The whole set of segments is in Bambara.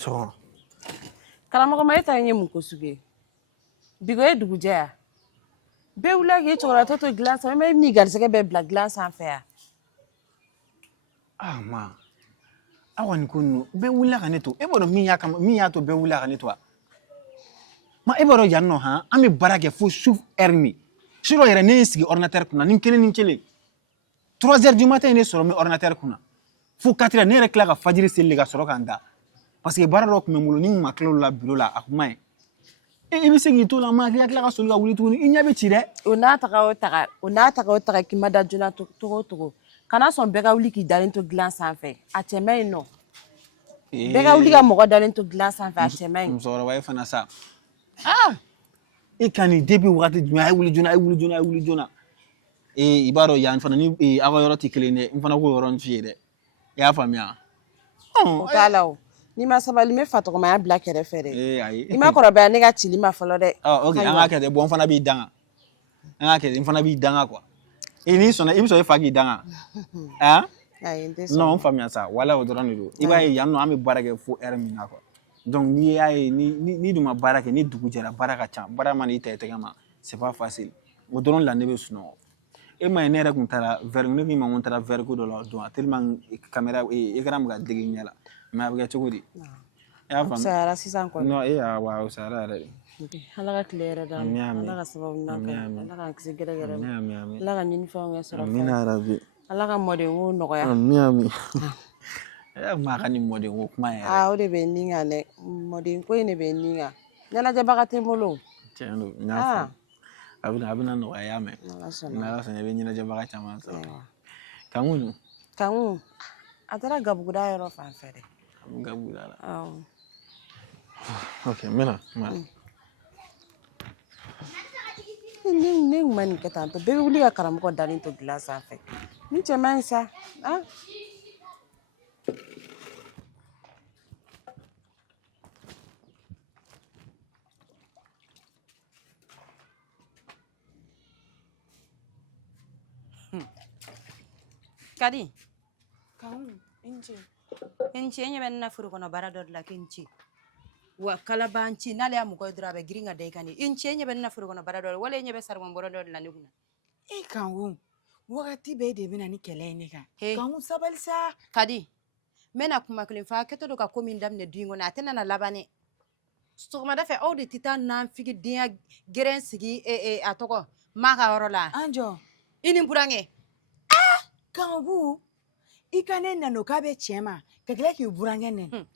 sɔgɔma. Karamɔgɔ ma e ta ye mun ko sugu ye? Bigo ye dugujɛ ya? Bɛɛ wulila k'i cɛkɔrɔba to dilan sanfɛ, mais min garisɛgɛ bɛɛ bila dilan sanfɛ ya? Ah ma, awa ni ko ninnu bɛɛ wulila ka ne to. E b'a dɔn min y'a to bɛɛ wulila ka ne to wa? Ma e b'a dɔn yan nɔ han, an bɛ baara kɛ fo su heure min. Su dɔ yɛrɛ ne ye n sigi ordinateur kunna ni kelen 3 heures du matin ye ne sɔrɔ n bɛ ordinateur kunna. Fo 4 heures ne yɛrɛ tila ka fajiri seli ka sɔrɔ ka n da. Parce que baara dɔ tun bɛ n bolo ni n ma tila o la bureau la a kun ma ɲi. I bɛ se k'i to la ma k'i ka tila ka soli ka wuli tuguni i ɲɛ bɛ ci dɛ. O n'a taga o taga k'i ma da joona togo o togo. Kana sɔn bɛɛ ka wuli k'i dalen to dilan sanfɛ. A cɛ man ɲi nɔ. Bɛɛ ka wuli ka mɔgɔ dalen to dilan sanfɛ a cɛ man ɲi. Musokɔrɔba e fana sa. Ah! I ka nin depuis wagati jumɛn a ye wuli joona. I b'a dɔn yan fana ni aw ka yɔrɔ tɛ kelen dɛ n fana k'o yɔrɔnin f'i ye dɛ. I y'a faamuya? O t'a la o. N'i ma sabali n bɛ fa tɔgɔmaya bila kɛrɛfɛ dɛ. Ayi. I ma kɔrɔbaya ne ka cili ma fɔlɔ dɛ. Ok, an k'a kɛ dɛ bon n fana b'i danga. An k'a kɛ n fana b'i danga quoi. N'i sɔnna i bɛ sɔn e fa k'i danga. Hein? Ayi n tɛ sɔn. Non n faamuya sa wala o dɔrɔn de don. I b'a ye yan nɔ an bɛ baara kɛ fo heure min na quoi. Donc n'i y'a ye ni dun ma baara kɛ ni dugu jɛra baara ka ca baara mana i ta i tɛgɛ ma c'est pas facile. O dɔrɔn la ne bɛ sunɔgɔ. E ma ye ne yɛrɛ kun taara verre ne k'i ma ko n taara verre ko dɔ la don tellement caméra écran bɛ ka digi ɲɛ la mais a bɛ kɛ cogo di? E y'a faamu? Sayara sisan kɔni. Non wa o sayara yɛrɛ de. Ala ka tile yɛrɛ d'an ma. Ala ka sababu ɲuman kɛ. Ala k'an kisi gɛrɛgɛrɛ ma. Ala ka ɲinifɛnw kɛ sɔrɔ. Amina yarabi. Ala ka mɔdenko nɔgɔya. Ami. Ma ka nin mɔdenko kuma yɛrɛ. O de bɛ n ni kan dɛ. Mɔdenko in de bɛ n ni kan. Ɲɛnajɛbaga tɛ n bolo. Tiɲɛ don n y'a faamu. A bɛna nɔgɔya y'a mɛn. N'Ala sɔnna i bɛ ɲɛnajɛbaga caman sɔrɔ. Kankun dun? Kankun a taara gabuguda yɔrɔ fan fɛ dɛ. Gabuguda la. Awɔ. Ok n bɛna. Ne kun ma nin kɛ tan tɔ bɛɛ bɛ wuli ka karamɔgɔ dalen to dilan sanfɛ. Ni cɛ man ɲi sa. Kadi. Kankun N cɛ ɲɛ bɛ ne na furu kɔnɔ baara dɔ de la k'i ci. Wa kalaban ci n'ale y'a mɔgɔ ye dɔrɔn a bɛ girin ka da i kan de. N cɛ ɲɛ bɛ ne na furu kɔnɔ baara dɔ de wala e ɲɛ bɛ saribɔn bɔrɔ dɔ de la ne kunna. Kankun wagati bɛɛ de bɛna ni kɛlɛ ye ne kan. Kankun sabali sa. Kadi n bɛna kuma kelen fɔ a kɛtɔ don ka ko min daminɛ du in kɔnɔ a tɛna na laban dɛ. Sɔgɔmada fɛ aw de tɛ taa nanfigidenya gɛrɛn sigi a tɔgɔ maa ka yɔrɔ la. An jɔ. I ni burankɛ. Kankun i ka ne nana o k'a bɛ cɛ ma ka tila k'i burankɛ nɛnɛ.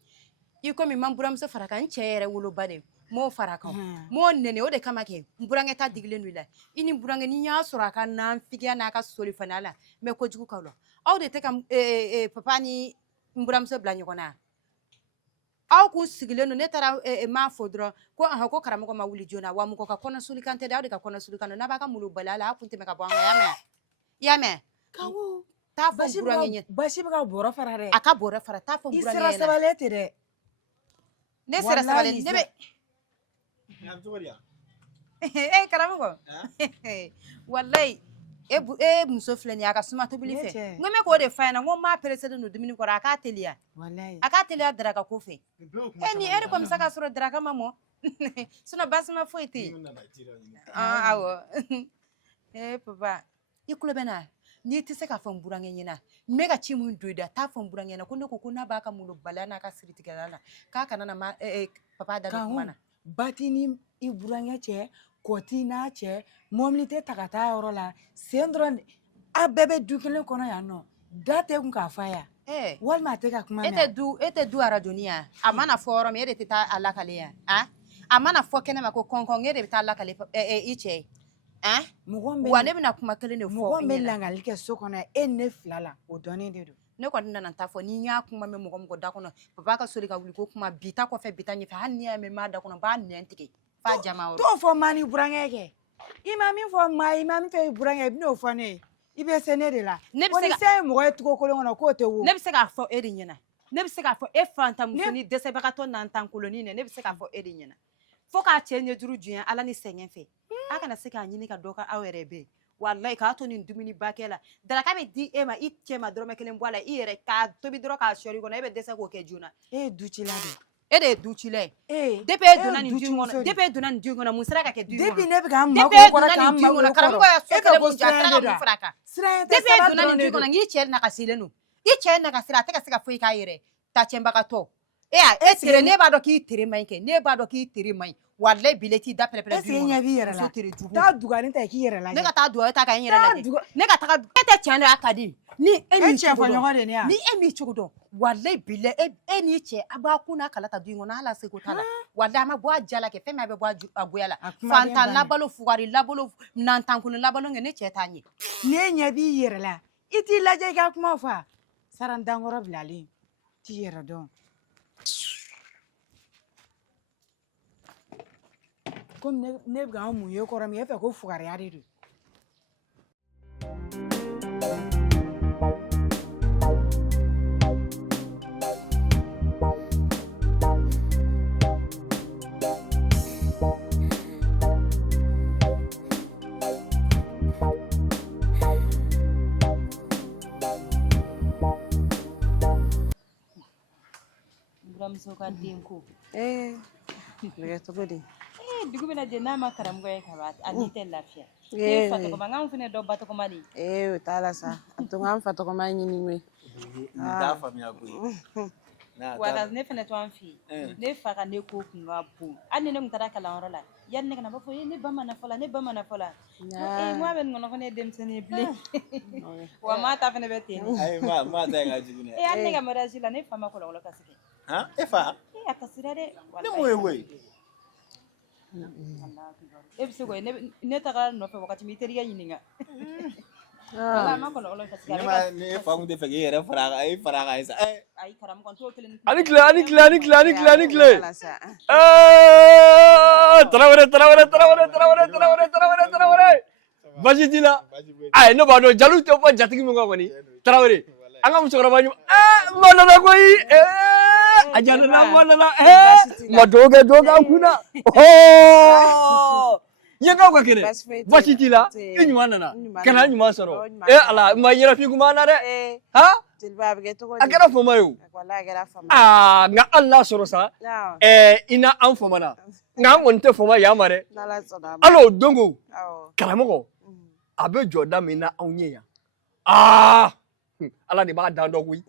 I komi man buramuso fara kan n cɛ yɛrɛ woloba de m'o fara kan m'o nɛnɛ o de kama kɛ n burankɛ ta digilen don i la i ni burankɛ ni y'a sɔrɔ a ka nanfigiya n'a ka soli fana la n bɛ kojugu k'aw la aw de tɛ ka papa ni n buramuso bila ɲɔgɔn na aw kun sigilen don ne taara m'a fɔ dɔrɔn ko karamɔgɔ ma wuli joona wa mɔgɔ ka kɔnɔsoli kan tɛ dɛ aw de ka kɔnɔsoli kan don n'a b'a ka malo bali a la aw kun tɛmɛ ka bɔ an kan i y'a mɛn Kankun t'a fɔ n burankɛ ɲɛ basi bɛ ka bɔrɔ fara dɛ. a ka bɔrɔ fara t'a fɔ n burankɛ ɲɛna i sera sabali tɛ dɛ. ne sera sabali ne bɛ karamɔgɔ walayi e muso filɛ nin ye a ka suma tobili fɛ n ko n bɛ k'o de f'a ɲɛna n ko maa pereselen don dumuni kɔrɔ a k'a teliya a k'a teliya daraka ko fɛ ni eri kɔni bɛ se k'a sɔrɔ daraka ma mɔ sinon basi ma foyi tɛ yen awɔ papa i tulo bɛ na n'i tɛ se k'a fɔ n burankɛ ɲɛna n bɛ ka ci min don i da t'a fɔ n burankɛ ɲɛna ko ne ko n'a b'a ka malo baliya n'a ka siritigɛla la k'a kana na papa da don kuma na. Bati ni i burankɛ cɛ kɔti n'a cɛ mɔbili tɛ ta ka taa yɔrɔ la sen dɔrɔn a bɛɛ bɛ du kelen kɔnɔ yan nɔ da tɛ kun k'a f'a ye walima a tɛ ka kuma mɛn. e tɛ du arajoni yan a mana fɔ yɔrɔ min e de tɛ taa a lakale yan a mana fɔ kɛnɛ ma ko kɔnkɔn e de bɛ taa lakale i cɛ ye. Wa ne bɛna kuma kelen de fɔ mɔgɔ bɛ langali kɛ so kɔnɔ e ne fila la o dɔnnen de don. Ne kɔni nana ta fɔ ni y'a kuma mɛn mɔgɔ da kɔnɔ papa ka soli ka wuli ko kuma bita kɔfɛ bita ɲɛfɛ hali ni y'a mɛn maa da kɔnɔ b'a nɛn tigɛ f'a jama yɔrɔ. T'o fɔ maa ni burankɛ kɛ i ma min fɔ maa i ma min fɛ i burankɛ i bɛn'o fɔ ne ye i bɛ se ne de la. Ko ni se ye mɔgɔ ye cogo kolon kɔnɔ k'o tɛ wo. Ne bɛ se k'a fɔ e de ɲɛna ne bɛ se k'a fɔ e fantanmuso ni dɛsɛbagatɔ n'an kolonin ne bɛ se k'a fɔ e de ɲɛna fo k'a cɛ ɲɛjuru junya ala ni sɛgɛn fɛ a kana se k'a ɲini ka dɔ ka aw yɛrɛ bɛ yen walayi k'a to nin dumuni bakɛ la daraka bɛ di e ma i cɛ ma dɔrɔmɛ kelen bɔ a la i yɛrɛ k'a tobi dɔrɔn k'a sɔri kɔnɔ e bɛ dɛsɛ k'o kɛ joona. E ye du cila de e de du chile depuis e donna nin du ngono depuis e donna nin du ngono mun sera ka kɛ du ngono depuis ne bɛ ka ma depuis ko kɔrɔ ka ma ko karamɔgɔ ya so kɛlɛ mun ja sira sera ka mun fara kan depuis e donna nin du ngono ngi cɛ na ka silen no i cɛ na ka sira a tɛ ka se ka foyi k'a yɛrɛ ta cɛnbagatɔ e tere ne b'a dɔn k'i tere man ɲi kɛ ne b'a dɔn k'i tere man ɲi walayi bile t'i da pɛlɛpɛlɛ du ɲɛ b'i yɛrɛ la taa dugani ta k'i yɛrɛ lajɛ ne ka taa dugawu ta ka n yɛrɛ lajɛ ne ka taga e tɛ tiɲɛ de y'a ka di ni e m'i cɛ fɔ ɲɔgɔn de ne ya ni e m'i cogo dɔn walayi bile e n'i cɛ a b'a kun n'a kala ta du in kɔnɔ hali a seko t'a la walayi a ma bɔ a ja la kɛ fɛn min a bɛ bɔ a goya la fantan labalo fugari labalo nantankunu labalo kɛ ne cɛ t'a ɲɛ ne ɲɛ b'i yɛrɛ la i t'i lajɛ i ka kuma fɔ a sara dankɔrɔ bilalen t'i yɛrɛ dɔn komi ne bɛ ka mun ye kɔrɔ min e fɛ ko fugariya de don buramuso ka denko bɛ cogo di dugu bɛna jɛ n'a ma karamɔgɔ ye ka ban a n'i tɛ lafiya e fa tɔgɔma n k'anw fana dɔn ba tɔgɔma de o t'a la sa a to n fa tɔgɔma ɲini koyi t'a faamuya koyi wala ne fana to an fɛ yen ne fa ka ne ko kun ka bon hali ni ne tun taara kalanyɔrɔ la yanni ne kana b'a fɔ ne ba ma na fɔ la ne ba ma na fɔ la n ko a bɛ nin kɔnɔ ko ne ye denmisɛnnin ye bilen wa maa ta fana bɛ ten ayi maa ta ye ka jigin dɛ hali ne ka mariage la ne fa ma kɔlɔlɔ ka sigi e fa a ka sira dɛ ne m'o ye koyi e bɛ se k'o ye ne taga nɔfɛ wagati min i terikɛ ɲininka wala a ma kɔlɔlɔ ka sigi ne fa kun tɛ fɛ k'i yɛrɛ fara a kan sa ayi karamɔgɔ n t'o kelen ani tile tarawele baasi t'i la ayi ne b'a dɔn jaliw tɛ fɔ jatigi min kan kɔni tarawele an ka musokɔrɔba ɲuman ma nana koyi a jalana ma nana ma dugawu kɛ an kunna ɲɛkaw ka kɛnɛ baasi t'i la i ɲuman nana kana ɲuman sɔrɔ ala ma yɛrɛfin kuma na dɛ a kɛra fama ye o nka hali n'a sɔrɔ sa i na an famana nka an kɔni tɛ fama yan ma dɛ hali o don ko karamɔgɔ a bɛ jɔda min na anw ye yan ala de b'a dan dɔn koyi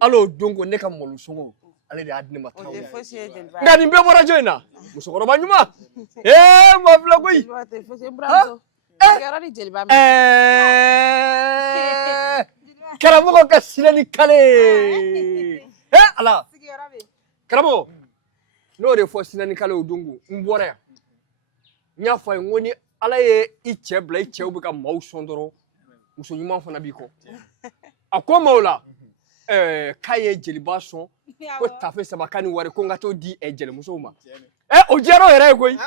hali o don ko ne ka malo sɔngɔ ale de y'a di ne ma tarawele nka nin bɛɛ bɔra jɔn in na musokɔrɔba ɲuman ma fila koyi karamɔgɔ ka sinɛni kale ala karamɔgɔ n'o de fɔ sinɛni kale o don ko n bɔra yan n y'a fɔ a ye n ko ni ala ye i cɛ bila i cɛw bɛ ka maaw sɔn dɔrɔn muso ɲuman fana b'i kɔ a ko ma o la k'a ye jeliba sɔn ko tafe saba k'a ni wari ko n ka t'o di jelimusow ma o diyara o yɛrɛ ye koyi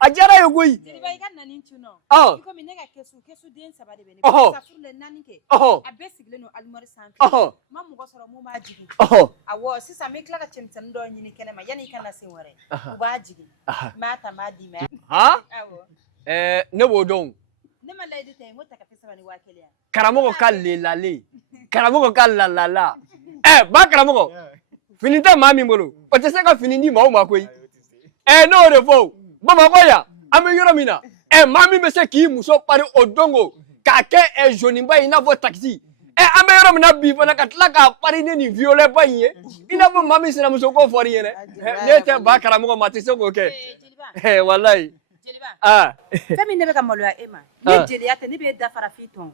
a diyara ye koyi jeliba i ka nani tun nɔ i komi ne ka kesu den saba de bɛ ne bolo safuru le naani kɛ a bɛɛ sigilen don alimɔri sanfɛ ma mɔgɔ sɔrɔ mun b'a jigin awɔ sisan n bɛ tila ka cɛmisɛnnin dɔw ɲini kɛnɛ ma yanni i ka na sen wɛrɛ u b'a jigin n b'a ta n b'a d'i ma awɔ ne b'o dɔn ne ma layidu ta yen n ko tafe saba ni 1000 karamɔgɔ ka lelale karamɔgɔ ka lalala ba karamɔgɔ fini tɛ maa min bolo o tɛ se ka fini di maa o maa koyi n'o de fɔ bamakɔ yan an bɛ yɔrɔ min na maa min bɛ se k'i muso pari o don ko k'a kɛ zoniba ye i n'a fɔ takisi an bɛ yɔrɔ min na bi fana ka tila k'a pari ni nin violet ba in ye i n'a fɔ maa min sinamuso ko fɔr'i ye dɛ ne tɛ ba karamɔgɔ ma a tɛ se k'o kɛ walayi fɛn min ne bɛ ka maloya e ma ni jeliya tɛ ne bɛ e dafara f'i tɔn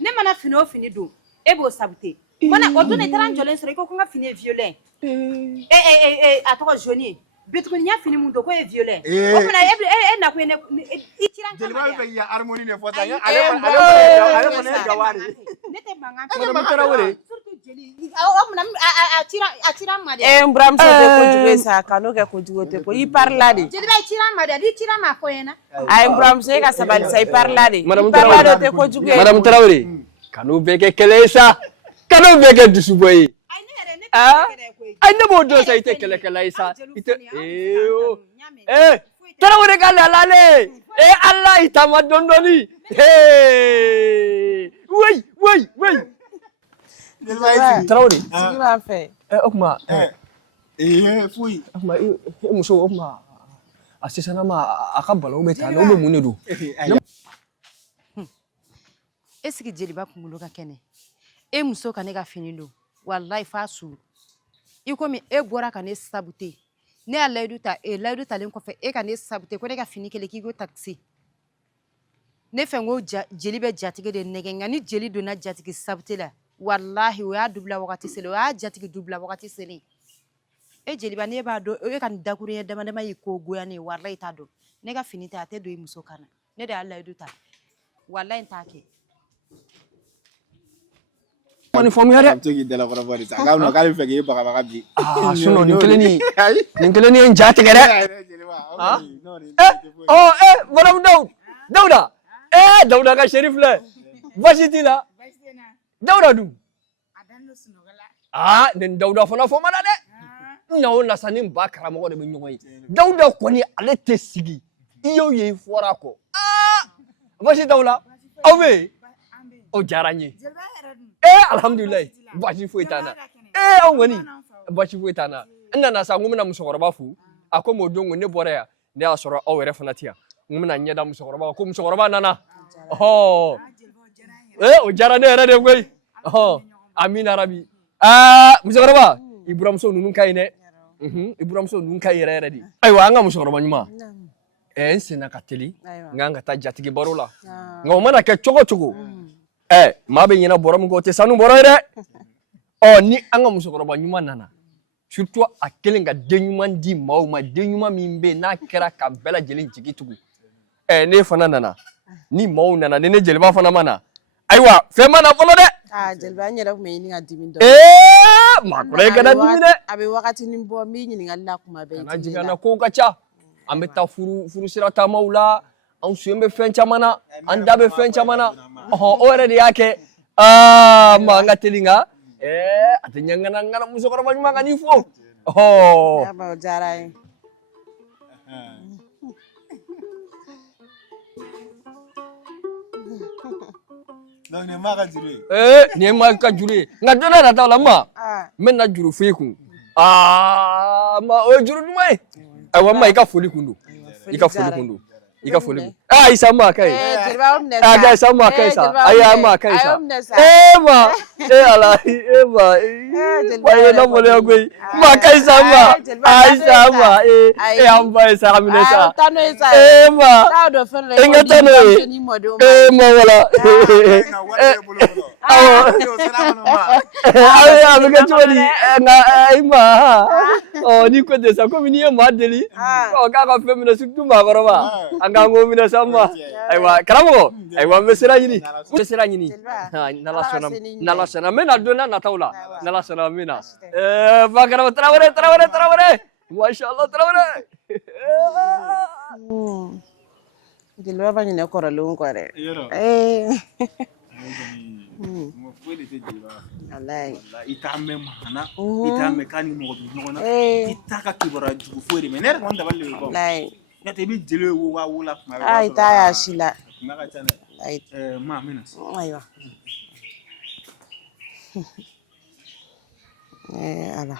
ne mana fini o fini don e b'o sabute mana o don i taara n jɔlen sɔrɔ i ko n ka fini ye violet a tɔgɔ jaune ye bi tuguni n y'a fini mun don k'o ye violet o fana e nakun ye i cira n kama jeliba bɛ fɛ k'i ka harmonie de fɔ tan ale fana ye gawari ne tɛ mankan madame Tarawele a cira n ma dɛ n buramuso tɛ kojugu ye sa kan'o kɛ kojugu tɛ ko i parila de jeliba i cira n ma dɛ n'i cira n ma fɔ n ɲɛna ayi n buramuso e ka sabali sa i parila de i parila de tɛ kojugu ye madame Tarawele kan'o bɛɛ kɛ kɛlɛ ye sa kan'o bɛɛ kɛ dusubɔ ye ayi ne b'o dɔn sa i tɛ kɛlɛkɛla ye sa i tɛ Tarawele ka lalale ala i taama dɔɔni wey Tarawele sigi b'an fɛ o tuma Fui. Ma muso ma asisana ma akabalo be tana o be mun de do E sigi jeliba kunkolo ka kɛnɛ e muso ka ne ka fini don wallahi fa su i komi e bɔra ka ne sabute ne y'a layidu ta layidu talen kɔfɛ e ka ne sabute ko ne ka fini kelen k'i ko taxi ne fɛ n ko jeli bɛ jatigi de nɛgɛ nka ni jeli donna jatigi sabute la wallahi o y'a dubila wagati selen o y'a jatigi dubila wagati selen e jeliba ne b'a dɔn e ka nin dakuruɲɛ dama dama y'i ko goya ne ye wallahi t'a dɔn ne ka fini tɛ a tɛ don i muso kan na ne de y'a layidu ta wallahi n t'a kɛ mani famuya dɛ to ki dala fara bari sa ka no ka fe ki baga bi suno nin kelen ni en jati gɛrɛ madame Dauda Dauda ka shérif filɛ basi t'i la Dauda dun nin Dauda fana fɔ ma la dɛ na o nasa ni ba karamɔgɔ de bɛ ɲɔgɔn ye Dauda kɔni ale tɛ sigi i y'o ye fɔra kɔ basi t'aw la aw bɛ yen o diyara n ye alhamdulilayi basi foyi t'an na aw kɔni basi foyi t'an na n nana sa n ko n bɛna musokɔrɔba fo a ko m'o don ne bɔra yan ne y'a sɔrɔ aw yɛrɛ fana tɛ yan n bɛna ɲɛda musokɔrɔba ko musokɔrɔba nana o diyara ne yɛrɛ de koyi amina rabi musokɔrɔba i buramuso ninnu ka ɲi dɛ i buramuso ninnu ka ɲi yɛrɛ yɛrɛ de ayiwa an ka musokɔrɔba ɲuman n senna ka teli n kan ka taa jatigi baro la nka o mana kɛ cogo cogo maa bɛ ɲɛna bɔrɔ min kɔ o tɛ sanu bɔrɔ ye dɛ ni an ka musokɔrɔba ɲuman nana surtout a kelen ka den ɲuman di maaw ma den ɲuman min bɛ yen n'a kɛra ka bɛɛ lajɛlen jigi tugu ne fana nana ni maaw nana ni ne jeliba fana ma na ayiwa fɛn ma na fɔlɔ dɛ jeliba n yɛrɛ tun bɛ ɲini ka dimi dɔn maa kɔrɔ ye kana dimi dɛ a bɛ wagatinin bɔ n b'i ɲininkali la kuma bɛɛ kana jigin an na kow ka ca an bɛ taa furu sira taamaw la an sen bɛ fɛn caman na an da bɛ fɛn caman na o yɛrɛ de y'a kɛ ma an ka teli nka a tɛ ɲɛ n kana musokɔrɔba ɲuman ka n'i fo o diyara n ye donc nin ma ka juru ye nin ye ma ka juru ye nka don dɔ nataw la ma n bɛ na juru f'i kun ma o ye juru ɲuman ye ayiwa ma i ka foli kun don i ka foli kun don i ka foli kun Isa ma kai ga Isa ma kai sa aya ma kai sa ma ala ma wai na mo le gwe ma kai sa ma Isa ma am ba Isa amine sa ma inga tano ma wala aya mi ga chodi na ma ni ko de sa ko mi ni ma deli ka femina surtout ma goroba anga ngomina sama aywa karamɔgɔ aywa n bɛ sira ɲini n'ala sɔnna n bɛna don n'a nataw la n'ala sɔnna n bɛna ba karamɔgɔ tarawele mashallah tarawele jeliba b'a ɲinɛ kɔrɔlenw kɔ dɛ i t'a mɛn mahana i t'a mɛn k'a ni mɔgɔ bɛ ɲɔgɔn na i t'a ka kibaruya jugu foyi de mɛn ne yɛrɛ kɔni dabali de bɛ bɔ n'o tɛ i bɛ jeli wo waa wo la kuma bɛɛ i t'a y'a si la kuma ka ca dɛ maa mina ayiwa ala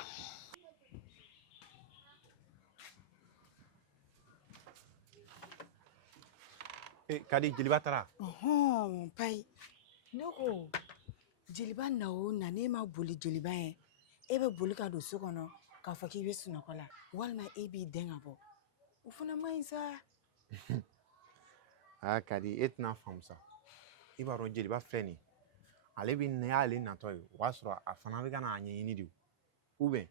kadi jeliba taara pai ne ko jeliba na o na ne ma boli jeliba ye e bɛ boli ka don so kɔnɔ k'a fɔ k'i bɛ sunɔgɔ la walima e b'i den ka bɔ o fana ma ɲi sa kadi e tɛna faamu sa i b'a dɔn jeliba filɛ nin ale bɛ ne y'ale natɔ ye o b'a sɔrɔ a fana bɛ ka n'a ɲɛɲini de ou bien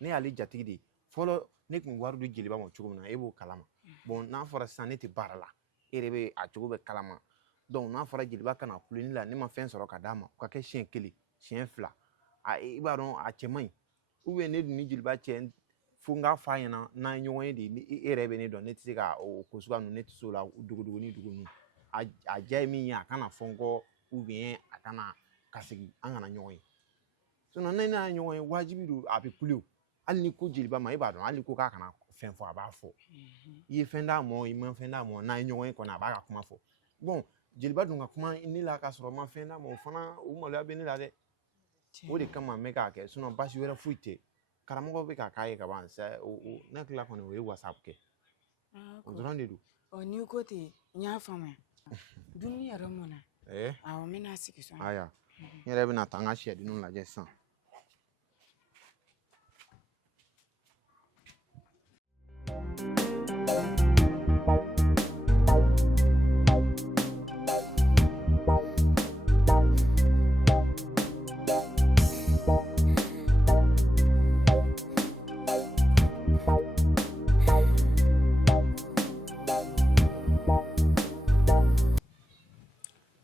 ne y'ale jatigi de fɔlɔ ne tun wari di jeliba ma cogo min na e b'o kalama bon n'a fɔra sisan ne tɛ baara la e yɛrɛ bɛ a cogo bɛ kalama donc n'a fɔra jeliba kana kuloni la ne ma fɛn sɔrɔ ka d'a ma o ka kɛ siɲɛ 1 siɲɛ 2 i b'a dɔn a cɛ man ɲi ou bien ne dun ni jeliba cɛ fo n k'a f'a ɲɛna n'an ye ɲɔgɔn ye de e yɛrɛ bɛ ne dɔn ne tɛ se ka o ko suguya ninnu ne tɛ se o la dogo a diya ye min ye a kana fɔ n kɔ ou bien a kana ka segin an kana ɲɔgɔn ye sinon ne n'a ye ɲɔgɔn ye wajibi don a bɛ kule o hali ni ko jeliba ma e b'a dɔn hali ko k'a kana fɛn fɔ a b'a fɔ i ye fɛn d'a ma i ma fɛn d'a ma n'a ye ɲɔgɔn ye kɔni a b'a ka kuma fɔ bon jeliba dun ka kuma ne la k'a sɔrɔ ma fɛn d'a ma o fana o maloya bɛ ne la dɛ o de kama n bɛ k'a kɛ sinon basi wɛrɛ foyi tɛ karamɔgɔ bɛ ka k'a ye ka ban ne tila kɔni o ye whatsapp kɛ o dɔrɔn de don n'i ko ten n y'a faamuya dumuni yɛrɛ mɔna awɔ n bɛna sigi sɔn aya n yɛrɛ bɛna taa n ka siyɛdenninw lajɛ sisan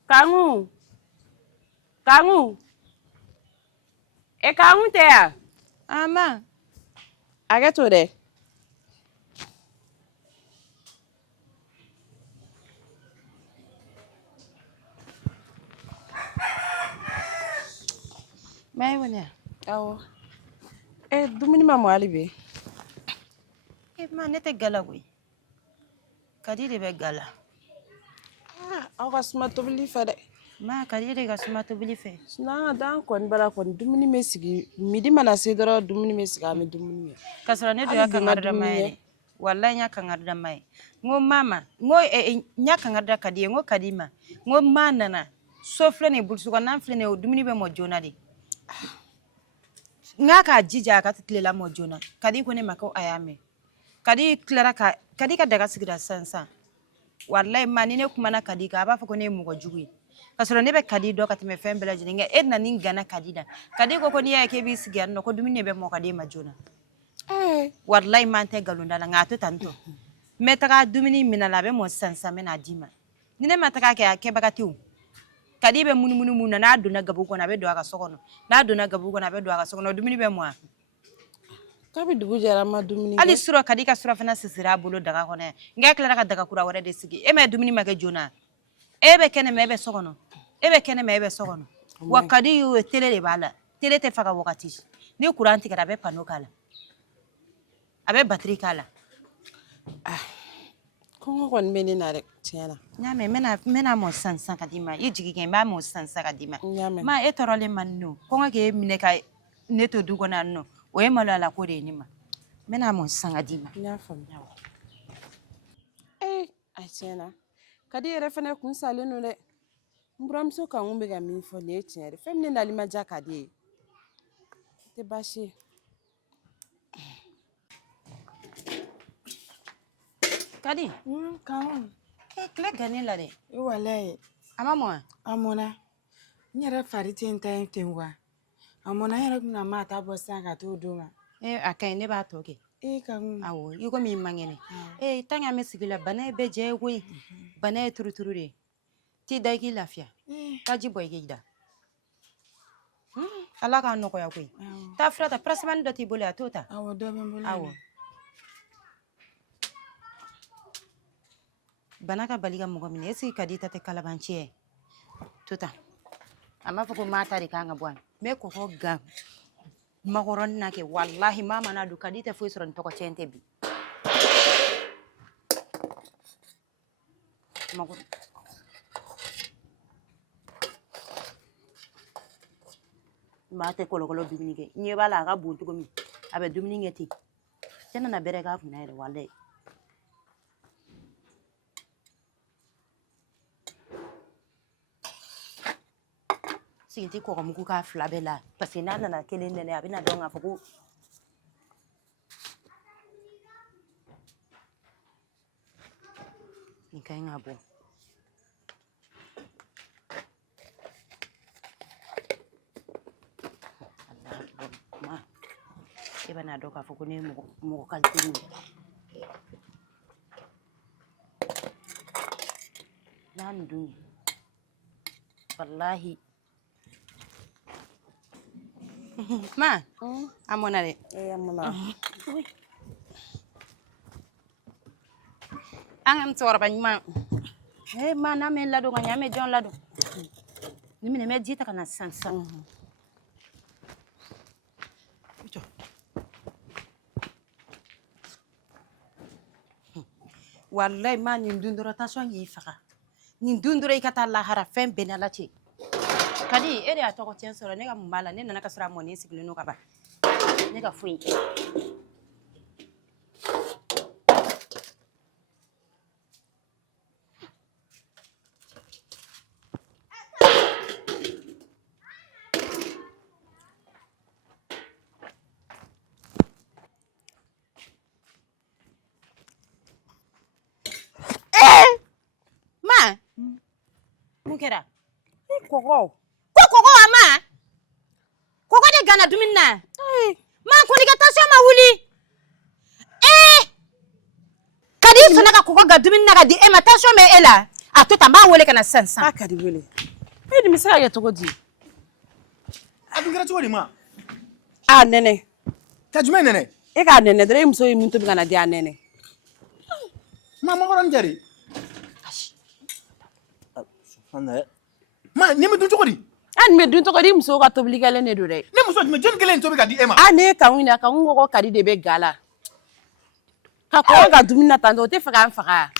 Kangu. Kangu tɛ yan. Ama. Hakɛ to dɛ. Mai wani. Awɔ. Dumuni ma mɔ hali bi. Ma ne tɛ gala koyi. Kadi de bɛ gala. Aw ka suma tobili fɛ dɛ. Ma kadi de ka suma tobili fɛ. Sinon dan kɔni bara kɔni dumuni bɛ sigi midi mana se dɔrɔn dumuni bɛ sigi an bɛ dumuni kɛ. Ka sɔrɔ ne dun y'a kangari da ma ye. Wallahi n y'a kangari da ma ye. N ko mama, n ko n y'a kangari da Kadi ye, n ko Kadi ma. N ko ma nana. So filɛ nin ye burusi kɔnɔna filɛ nin ye o dumuni bɛ mɔ joona de. N k'a k'a jija a ka tilela mɔ joona. Kadi ko ne ma ko a y'a mɛn. Kadi ka daga sigira sisan. Wallahi ma ni ne kumana Kadi kan a b'a fɔ ko ne ye mɔgɔ jugu ye. Ka sɔrɔ ne bɛ Kadi dɔn ka tɛmɛ fɛn bɛɛ lajɛlen kan. E nana ni gana Kadi da. Kadi ko n'i y'a ye k'e b'i sigi yan nɔ ko dumuni bɛ mɔ ka d'e ma joona. Wallahi ma n tɛ nkalon da la nka a to tan tɔ. N bɛ taga dumuni minɛ la a bɛ mɔ sisan n bɛ n'a d'i ma. Ni ne ma taga kɛ a kɛbaga tɛ o. Kadi bɛ munumunu mun na n'a donna gabugu kɔnɔ a bɛ don a ka so kɔnɔ. N'a donna gabugu kɔnɔ a bɛ don a ka so kɔnɔ dumuni bɛ mɔ a. Kabi dugu jɛra ma dumuni kɛ. Hali surɔ Kadi ka surafana sisira a bolo daga kɔnɔ yan. N k'a tilara ka daga kura wɛrɛ de sigi. E ma dumuni ma kɛ joona. E bɛ kɛnɛ ma e bɛ so kɔnɔ. E bɛ kɛnɛ ma e bɛ so kɔnɔ. Wa Kadi ye télé de b'a la. Télé tɛ faga wagati. Ni courant tigɛra a bɛ panneau k'a la. A bɛ batterie k'a la. Kɔngɔ kɔni bɛ ne na dɛ tiɲɛ na. N y'a mɛn n bɛna mɔ sisan ka d'i ma. I jigi kɛ n b'a mɔ sisan ka d'i ma. N y'a mɛn. Ma e tɔɔrɔlen man di o. Kɔngɔ k'e minɛ ka ne to du kɔnɔ yan nɔ. O ye maloya ko de ye ne ma. N bɛna mɔ sisan ka d'i ma. N y'a faamuya. A tiɲɛ na. Kadi yɛrɛ fɛnɛ kun salen don dɛ. N buramuso kan kun bɛ ka min fɔ nin ye tiɲɛ yɛrɛ. Fɛn min ne nali ma diya Kadi ye. O tɛ baasi ye. Kadi. Kangu. Tile gannen la dɛ. Wallahi. A ma mɔ. A mɔna. N yɛrɛ fari tɛ n ta ye ten wa. A mɔna n yɛrɛ bɛna ma ta bɔ sisan ka t'o d'o ma. A ka ɲi ne b'a tɔ kɛ. Kangu. Awɔ i komi i man kɛnɛ. Tant que an bɛ sigi la bana ye bɛɛ jɛ ye koyi. Bana ye turuturu de ye. T'i da i k'i lafiya. Taa ji bɔ i k'i da. Ala k'a nɔgɔya koyi. Taa fura ta paracetamol dɔ t'i bolo a t'o ta. Awɔ dɔ bɛ n bolo. Awɔ. Bana ka bali ka mɔgɔ minɛ est ce que Kadi ta tɛ kalabanci ye. To tan. A m'a fɔ ko maa ta de kan ka bɔ yan. N bɛ kɔkɔ gan makɔrɔni na kɛ wallahi maa mana don Kadi tɛ foyi sɔrɔ ni tɔgɔ cɛn tɛ bi. Maa tɛ kɔlɔkɔlɔ dumuni kɛ. N ɲɛ b'a la a ka bon cogo min a bɛ dumuni kɛ ten. Cɛ nana bɛrɛ k'a kunna yɛrɛ wallahi. Sigi tɛ kɔgɔmugu k'a fila bɛɛ la parce que n'a nana kelen nɛnɛ a bɛna dɔn k'a fɔ ko nin ka ɲi ka bɔ. E bɛna dɔn k'a fɔ ko ne ye mɔgɔ qualité min ye. N'a nin dun ye wallahi. Ma, a mɔna dɛ. A mɔna. An ka musokɔrɔba ɲuman. Ma n'a mɛ ladon ka ɲɛ an bɛ jɔn ladon. Ni minɛ n bɛ ji ta ka na sisan sisan. Wallahi ma nin dun dɔrɔn tension y'i faga. Nin dun dɔrɔn i ka taa lahara fɛn bɛɛ n'Ala cɛ. Kadi e de y'a tɔgɔ tiɲɛ sɔrɔ ne ka mun b'a la ne nana ka sɔrɔ a mɔnen sigilen don ka ban. ne ka foyi ma mun kɛra kɔgɔ ko kogo wa ma kogo de gana dumuni na ma ko ni ka tension ma wuli kadi sɔnna ka kogo ga dumuni na ka di e ma tension bɛ e la a to tan b'a wele ka na sisan sisan k'a ka di wele e ni bɛ se ka kɛ cogo di A dun kɛra cogo di ma? a nɛnɛ Ka jumɛn nɛnɛ? e k'a nɛnɛ dɔrɔn e muso ye mun tobi ka na di a nɛnɛ Ma makɔrɔni jari. Ma ni mi dun cogo di? a nin bɛ dun cogo di i muso ka tobilikɛlen de don dɛ Ne muso jumɛn jɔnni kelen in tobi ka di e ma? a ne ye kangu ɲininka kangu ko ko kadi de bɛ ga la ka kɔgɔ ka dumuni na tan tɔ o tɛ fɛ k'an faga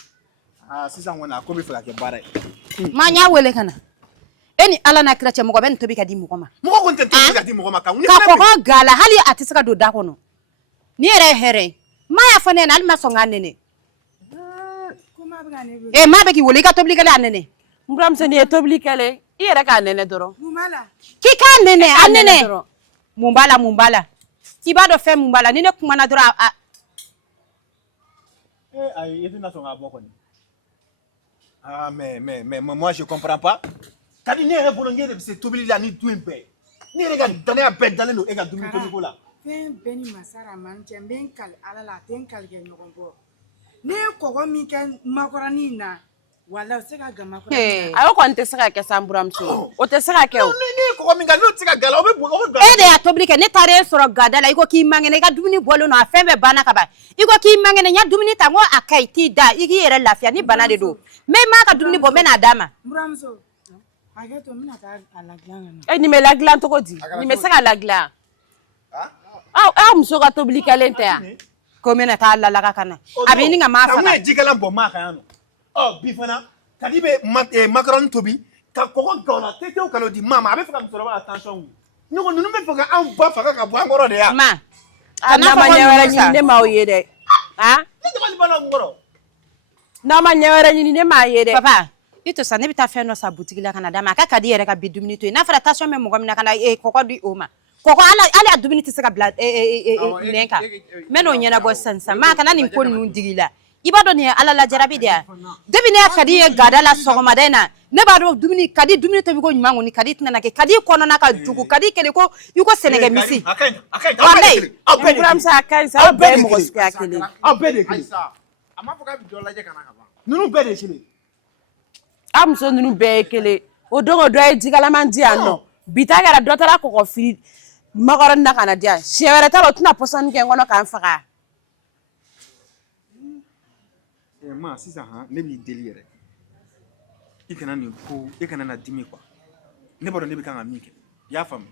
Sisan kɔni a ko bɛ fɛ ka kɛ baara ye. ma n y'a wele ka na e ni ala n'a kira cɛ mɔgɔ bɛ nin tobi ka di mɔgɔ ma Mɔgɔ kɔni tɛ tobi ka di mɔgɔ ma kan. ka kɔgɔ ga la hali a tɛ se ka don da kɔnɔ ni yɛrɛ ye hɛrɛ ye ma y'a fɔ ne ɲɛna hali ma sɔn k'a nɛnɛ ma bɛ k'i wele i ka tobilikɛla y'a nɛnɛ n buramuso nin ye tobilikɛlen i yɛrɛ k'a nɛnɛ dɔrɔn k'i k'a nɛnɛ a nɛnɛ dɔrɔn mun b'a la mun b'a la k'i b'a dɔn fɛn mun b'a la ni ne kumana dɔrɔn Ayi, i tɛna sɔn k'a bɔ kɔni. Mais moi je comprends pas. Ka di ne yɛrɛ bolo n'e de bɛ se tobili la ni du in bɛɛ. Ne yɛrɛ ka danaya bɛɛ dalen don e ka dumuni tobiko la. fɛn bɛɛ ni masara man cɛ n bɛ n kali ala la a tɛ n kali kɛ ɲɔgɔn bɔ ne ye kɔgɔ min kɛ makɔrɔni in na wala o tɛ se ka gan makɔrɔni na a y'o kɔni tɛ se ka kɛ sa n buramuso o tɛ se ka kɛ o Ne ye kɔgɔ min kɛ n'o tɛ se ka gala o bɛ e de y'a tobili kɛ ne taara e sɔrɔ gada la i ko k'i mangɛnɛ i ka dumuni bɔlen don a fɛn bɛɛ banna ka ban i ko k'i mangɛnɛ n ya dumuni ta n ko a ka ɲi t'i da i k'i yɛrɛ lafiya ni bana de don mɛ i m'a ka dumuni bɔ n bɛ n'a d'a ma n buramuso hakɛ to n bɛna taa a ladilan ka na nin bɛ ladilan cogo di nin bɛ se ka ladilan aw muso ka tobilikɛlen tɛ yan ko n bɛna taa lalaga ka na a bɛ ɲini ka maa Ka mun faga ye jikalan bɔ maa kan yan nɔ. Bi fana Kadi bɛ macaroni tobi ka kɔgɔ gaw la tetew ka n'o di maa ma a bɛ fɛ ka musokɔrɔba ka tension wuli. Ne ko ninnu bɛ fɛ ka anw ba faga ka bɔ an kɔrɔ de yan. ma n'a ma ɲɛ wɛrɛ ɲini ne m'aw ye dɛ Ne dabali banna n kɔrɔ. n'a ma ɲɛ wɛrɛ ɲini ne m'a ye dɛ papa i to sa ne bɛ taa fɛn dɔ san butigi la ka na d'a ma a ka Kadi yɛrɛ ka bi dumuni to yen n'a fɔra tension bɛ mɔgɔ min na ka na kɔgɔ di o ma kɔgɔ hali a dumuni tɛ se ka bila nɛn kan n bɛ n'o ɲɛnabɔ sisan sisan maa kana nin ko ninnu digi la i b'a dɔn nin ye ala lajarabi de ye depuis ne ye Kadi ye gada la sɔgɔmada in na ne b'a dɔn Kadi dumuni tobi ko ɲuman kɔni Kadi tɛna kɛ Kadi kɔnɔna ka jugu Kadi kɛlen ko i ko sɛnɛkɛ misi A ka ɲi aw bɛɛ de kelen. Aw bɛɛ de buramuso kelen. a ka ɲi sa aw bɛɛ ye mɔgɔ suguya kelen Aw bɛɛ de kelen. Ayisa, a m'a fɔ k'a bɛ dɔ lajɛ ka na ka ban. Ninnu bɛɛ de kelen. aw muso ninnu bɛɛ ye kelen o don o dɔ ye jikalaman di yan nɔ bi ta kɛra dɔ taara kɔgɔ fili makɔrɔni na ka na di yan siɲɛ wɛrɛ t'a la o tɛna pɔsɔni kɛ n kɔnɔ k'an faga Ma sisan ne b'i deli yɛrɛ. I kana nin ko e kana na dimi quoi. Ne b'a dɔn ne bɛ kan ka min kɛ. I y'a faamu.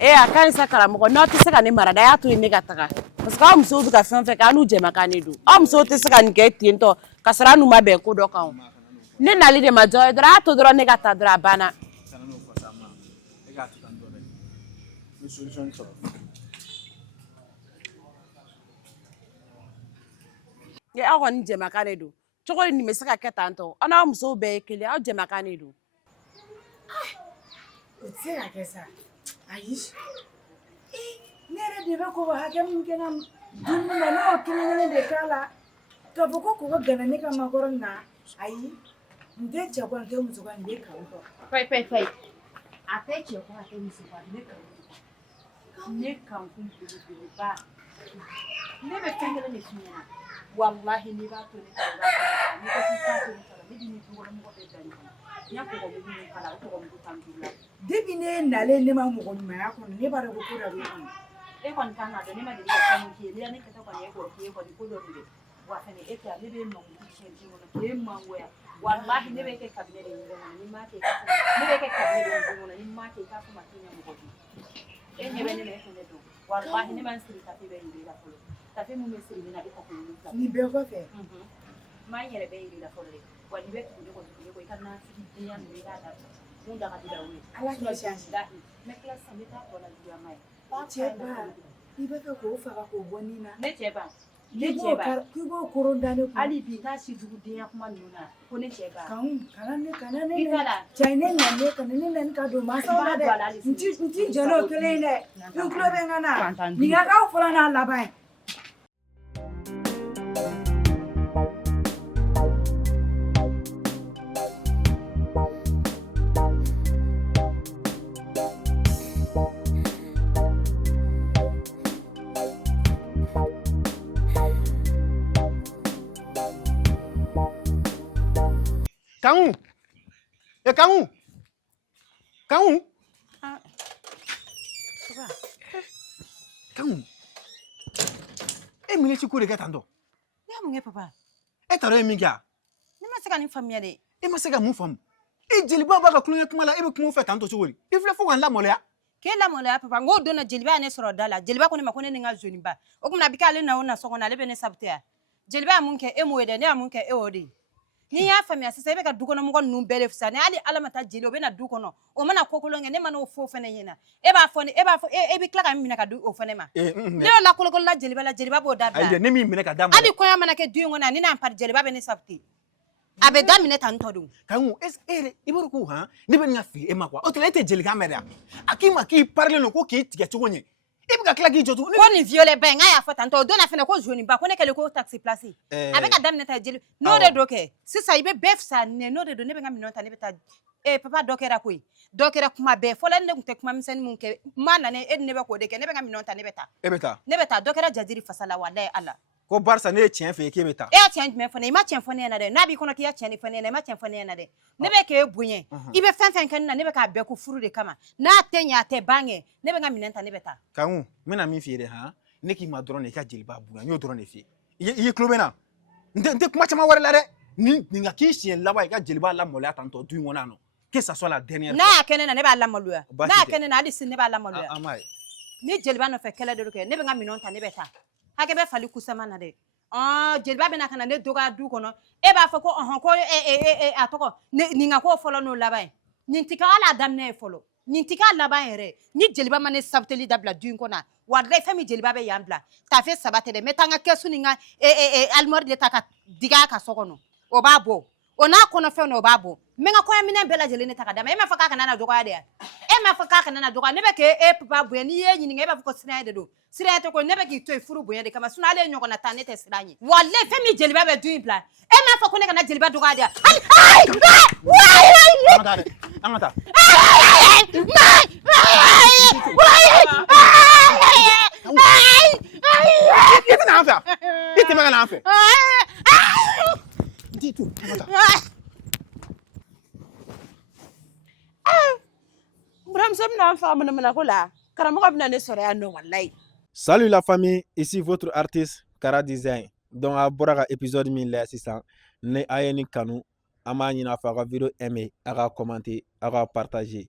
a ka ɲi sa karamɔgɔ n'aw tɛ se ka ne mara dɛ a y'a to yen ne ka taga parce que aw musow bɛ ka fɛn o fɛn kɛ an n'u jɛmakan de don aw musow tɛ se ka nin kɛ ten tɔ ka sɔrɔ an n'u ma bɛn ko dɔ kan o ne nali de ma jɔ ye dɔrɔn a y'a to dɔrɔn ne ka taa dɔrɔn a banna Sana n'o fɔ sa ma. E k'a to tan dɔrɔn. Ni solution sɔrɔ. aw kɔni jɛmakan de don cogo di nin bɛ se ka kɛ tan tɔ aw n'aw musow bɛɛ ye kelen aw jɛmakan de don o tɛ se ka kɛ sa ayi ne yɛrɛ de bɛ kɔgɔ hakɛ min kɛ n ka dumuni na ne y'o kelen kelen de k'a la k'a fɔ ko kɔgɔ gana ne ka makɔrɔni na ayi n tɛ cɛ kɔ n tɛ muso kɔ n tɛ kanu kɔ fayi a tɛ cɛ kɔ a tɛ muso kɔ ne kan kun belebeleba ne bɛ fɛn kelen de f'i ɲɛna walahi n'i b'a to ne ta n'i ko k'i t'a to ne ta la ne b'i ni dukɔnɔmɔgɔ bɛɛ da ɲɔgɔn na n y'a kɔgɔmugu min k'a la o kɔgɔmugu tan duuru la depuis ne nalen ne ma mɔgɔ ɲumanya kɔnɔ ne b'a dɔn ko ko dɔ bɛ kɔnɔ e kɔni kan ka dɔn ne ma deli ka fɛn min k'i ye n'i ne kɛtɔ kɔni e k'o k'i ye kɔni ko dɔ don dɛ wa fɛnɛ e tɛ ne bɛ mamugu tiɲɛ ji kɔnɔ k'e mangoya walahi ne bɛ kɛ kabinɛ de ɲɔgɔn kɔnɔ ni m'a kɛ ne bɛ kɛ kabinɛ de ɲɔgɔn kɔnɔ ni m'a kɛ i k'a fɔ ma k'i ɲɛ mɔgɔ don e ɲɛ bɛ ne la e fɛnɛ don walahi ne ma n siri tafe bɛ yir'i la fɔlɔ tafe mun bɛ siri ne na a bɛ ka kɔnɔ fila nin bɛɛ kɔfɛ m'a n yɛrɛ bɛ yir'i la fɔlɔ dɛ wa n'i bɛ tugu ne kɔ i ka nasigi diya ninnu i k'a dabila mun daga di la o ye ala k'i change n bɛ tila sisan n bɛ taa tɔ la juguya ma ye cɛ ba I bɛ fɛ k'o faga k'o bɔ nin na. Ne cɛ ba. K'i b'o koron da ne kun. Hali bi t'a si jugu denya kuma ninnu na ko ne cɛ ba. Kana ne I ka la. cɛ ne ɲannen ka ne nani ka don mansaw la dɛ. N ti jɛ n'o kelen ye dɛ. I tulo bɛ n ka na. Nin ka k'aw fɔlɔ n'a laban ye. Kangu. Kangu. Kangu. Kangu. Mine ci ko de ka tanto. Ne mun kɛ papa? Taro ye min kɛ? Ne ma se ka nin faamuya dɛ. Ma se ka mun faamu. Jeliba b'a ka kulonkɛ kuma la, bɛ kuma fɛ tanto cogo di? I filɛ fo ka n lamaloya. K'e lamaloya papa, n k'o donna Jeliba ye ne sɔrɔ da la. Jeliba ko ne ma ko ne ni n ka zoni ba. O kumana a bɛ k'ale na o na so kɔnɔ ale bɛ ne sabute ya. Jeliba ye mun kɛ e m'o ye dɛ, ne y'a mun kɛ e y'o de ye. N'i y'a faamuya sisan i bɛ ka dukɔnɔmɔgɔ ninnu bɛɛ de fisa ni hali ala ma taa jeli o bɛ na du kɔnɔ o mana ko kolon kɛ ne ma n'o fɔ fɛnɛ ɲɛna e b'a fɔ e bɛ tila ka min minɛ ka di o fɛnɛ ma ne y'o lakolokolola jeliba b'o dabila ayi ne min minɛ ka d'a ma hali kɔɲɔ mana kɛ du in kɔnɔ ni n'an pari jeliba bɛ ne sabute a bɛ daminɛ tan tɔ don Kangu i b'a ko han ne bɛ nin ka fili e ma quoi o tɛ e tɛ jelikan mɛn dɛ a k'i ma k'i parilen don ko k'i tigɛ cogo ɲɛ i bɛ ka tila k'i jɔ tugun ko nin violet ba in n k'a y'a fɔ tan tɔ o donna fɛnɛ ko zoni ba ko ne kɛlen ko taxi place a bɛ ka daminɛ ta jeli n'o de do kɛ sisan i bɛ bɛɛ fisa ne n'o de do ne bɛ n ka minɛnw ta ne bɛ taa papa dɔ kɛra koyi dɔ kɛra kuma bɛɛ fɔlɔ ne tun tɛ kuma misɛnnin mun kɛ ma nana e ni ne bɛ k'o de kɛ ne bɛ n ka minɛnw ta ne bɛ taa e bɛ taa ne bɛ taa dɔ kɛra jajiri fasa la walayi ala ko barisa ne ye tiɲɛ fɛ k'e bɛ taa e y'a tiɲɛ jumɛn fɔ ne ye i ma tiɲɛ fɔ ne ɲɛna dɛ n'a b'i kɔnɔ k'i ya tiɲɛ fɔ ne ɲɛna i ma tiɲɛ fɔ ne ɲɛna dɛ ne bɛ k'e bonya i bɛ fɛn fɛn kɛ ne na ne bɛ k'a bɛɛ ko furu de kama n'a tɛ ɲɛ a tɛ ban kɛ ne bɛ n ka minɛn ta ne bɛ taa Kangu n bɛna min f'i ye dɛ han ne k'i ma dɔrɔn de i ka jeliba bonya n y'o dɔrɔn de f'i ye i ye tulo bɛ na n tɛ kuma caman wɛrɛ la dɛ nin ka k'i siɲɛ laban i ka jeliba lamaloya tan tɔ du in kɔnɔ yan nɔ que ça soit la dernière n'a y'a kɛ ne na ne b'a lamaloya n'a y'a kɛ ne na hali sini ne b'a lamaloya ni jeliba nɔfɛ kɛlɛ de do kɛ ne bɛ n ka minɛnw ta ne bɛ taa hakɛ bɛ fali kusama na dɛ jeliba bɛna ka na ne dɔgɔya du kɔnɔ e b'a fɔ ko ko a tɔgɔ nin ka k'o fɔlɔ n'o laban ye nin tɛ kɛ hali a daminɛ ye fɔlɔ nin tɛ k'a laban yɛrɛ ni jeliba ma ne sabuteli dabila du in kɔnɔ walayi fɛn min jeliba bɛ yan bila tafe saba tɛ dɛ n bɛ taa n ka kɛsu ni n ka alimɔri de ta ka dig'a ka so kɔnɔ o b'a bɔ o n'a kɔnɔfɛnw na o b'a bɔ n bɛ n ka kɔɲɔminɛn bɛɛ lajɛlen de ta ka d'a ma e m'a fɔ k'a kana na dɔgɔya de wa e m'a fɔ k'a kana na dɔgɔya ne bɛ k'e papa bonya n'i y'e ɲininka e b'a fɔ ko siranya de don siranya tɛ ko ne bɛ k'i to yen furu bonya de kama sinon ale ye ɲɔgɔnna ta ne tɛ siran ɲɛ walayi fɛn min jeliba bɛ du in bila e m'a fɔ ko ne kana jeliba dɔgɔya de wa an ka taa i tɛ n'an fɛ i tɛmɛ ka n'an fɛ Salut la famille, ici votre artiste Kara Design. Donc a bɔra ka épisode min lajɛ sisan ne a ye nin kanu an b'a ɲini a fɛ a ka video aimer a ka commenter a ka partager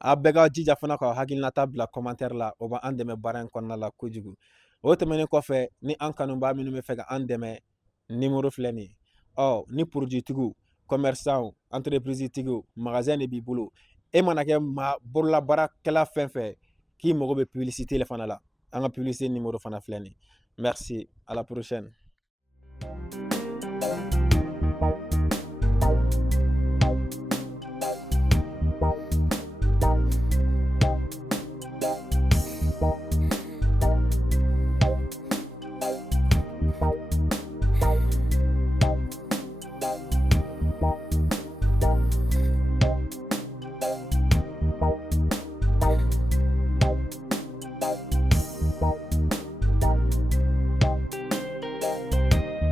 a bɛɛ ka jija fana ka hakilinata bila commentaire la o b'an dɛmɛ baara in kɔnɔna la kojugu o tɛmɛnen kɔfɛ ni an kanubaa minnu bɛ fɛ ka an dɛmɛ numéro filɛ nin ye ni produit tigiw commerçant entreprise tigiw magasin de b'i bolo e mana kɛ bololabaarakɛla fɛn fɛn k'i mago bɛ publicité le fana la an ka publicité numéro fana filɛ nin merci à la prochaine